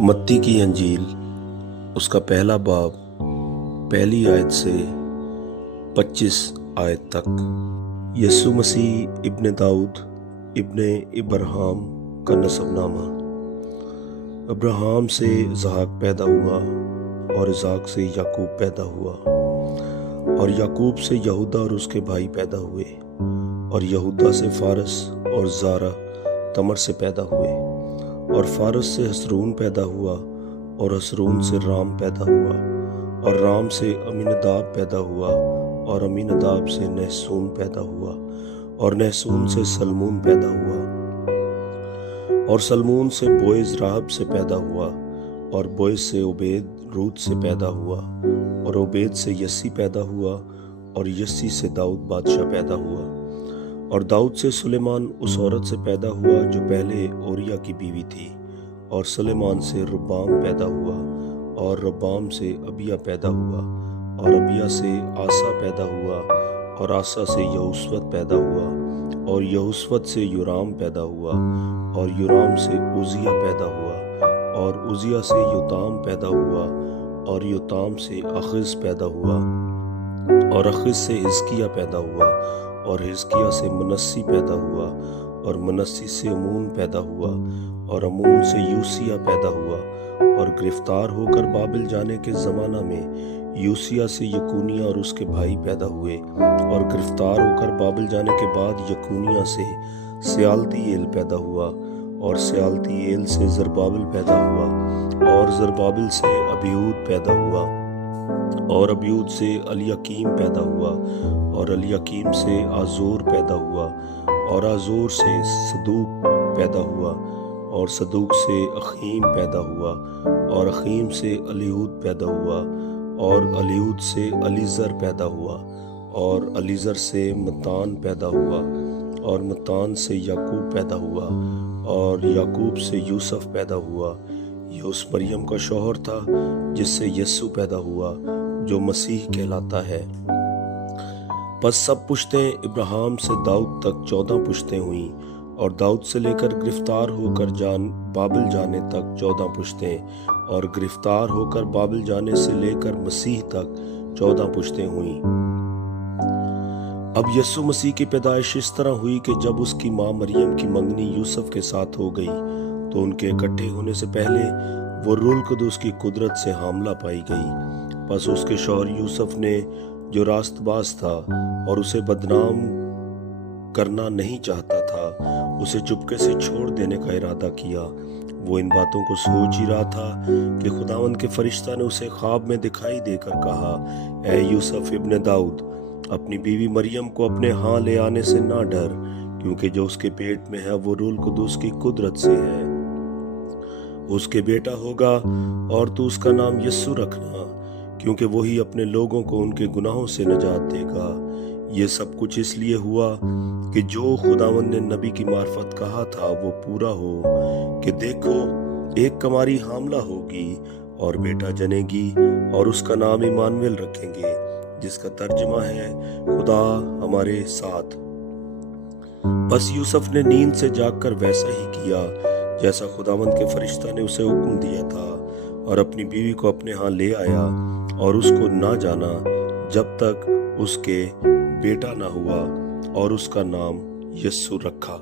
मत्ती की अंजील उसका पहला बाब पहली आयत से 25 आयत तक। यीशु मसीह इब्ने दाऊद इब्ने इब्राहिम का नसबनामा। अब्राहम से इसहाक पैदा हुआ और इसहाक से याकूब पैदा हुआ और याकूब से यहूदा और उसके भाई पैदा हुए और यहूदा से फारस और ज़ारा तमर से पैदा हुए और फारस से हसरून पैदा हुआ और हसरून से राम पैदा हुआ और राम से अमीनदाब पैदा हुआ और अमीनदाब से नहसून पैदा हुआ और नहसून से सलमून पैदा हुआ और सलमून से बोएज राहब से पैदा हुआ और बोएज से ओबेद रूत से पैदा हुआ और ओबेद से यस्सी पैदा हुआ और यस्सी से दाऊद बादशाह पैदा हुआ और दाऊद से सुलेमान उस औरत से पैदा हुआ जो पहले ओरिया की बीवी थी और सुलेमान से रब्बाम पैदा हुआ और रब्बाम से अबिया पैदा हुआ और अबिया से आसा पैदा हुआ और आसा से यहूशवत पैदा हुआ और यहूशवत से योराम पैदा हुआ और योराम से उजिया पैदा हुआ और उजिया से योताम पैदा हुआ और योताम से अखिस पैदा हुआ और अखिस से हिजकिया पैदा हुआ और हिजकिया से मनस्सी पैदा हुआ और मनस्सी से अमून पैदा हुआ और अमून से यूसिया पैदा हुआ और गिरफ्तार होकर बाबिल जाने के ज़माना में यूसिया से यकूनिया और उसके भाई पैदा हुए और गिरफ्तार होकर बाबिल जाने के बाद यकूनिया से सियालतीएल पैदा हुआ और सियालतीएल से ज़रबाबिल पैदा हुआ और ज़रबाबिल से अबीऊद पैदा हुआ और अबीऊद से अलियाकीम पैदा हुआ और अलियाकीम से आजोर पैदा हुआ और आजोर से सदूक पैदा हुआ और सदूक से अखीम पैदा हुआ और अखीम से अलीहूद पैदा हुआ और अलीहूद से अलीज़र पैदा हुआ और अलीज़र से मतान पैदा हुआ और मतान से याकूब पैदा हुआ और याकूब से यूसुफ पैदा हुआ। यह उस मरियम का शौहर था जिससे यस्सु पैदा हुआ जो मसीह कहलाता है। बस सब पुश्तें इब्राहिम से दाऊद तक 14 पुश्तें हुईं और दाऊद से लेकर गिरफ्तार होकर बाबिल जाने तक 14 पुश्तें और गिरफ्तार होकर बाबिल जाने से लेकर मसीह तक 14 पुश्तें हुईं। अब यीशु मसीह की पैदाइश इस तरह हुई कि जब उसकी माँ मरियम की मंगनी यूसुफ के साथ हो गई तो उनके इकट्ठे होने से पहले वो रूह कुदूस की कुदरत से हामला पाई गई। बस उसके शौहर यूसुफ ने जो रास्तबाज था और उसे बदनाम करना नहीं चाहता था, उसे चुपके से छोड़ देने का इरादा किया। वो इन बातों को सोच ही रहा था कि खुदावंद के फरिश्ता ने उसे ख्वाब में दिखाई देकर कहा, ऐ यूसुफ इब्ने दाऊद, अपनी बीवी मरियम को अपने हाँ ले आने से ना डर, क्योंकि जो उसके पेट में है वो रूह कुदूस की कुदरत से है। उसके बेटा होगा और तू उसका नाम यस्सु रखना, क्योंकि वही अपने लोगों को उनके गुनाहों से निजात देगा। ये सब कुछ इसलिए हुआ कि जो खुदावंद ने नबी की मार्फत कहा था वो पूरा हो कि देखो, एक कमारी हामला होगी और बेटा जनेगी और उसका नाम इमानुएल रखेंगे, जिसका तर्जुमा है खुदा हमारे साथ। बस यूसुफ ने नींद से जागकर वैसा ही किया जैसा खुदावंद के फरिश्ता ने उसे हुक्म दिया था और अपनी बीवी को अपने यहाँ ले आया और उसको ना जाना जब तक उसके बेटा ना हुआ और उसका नाम यस्सु रखा।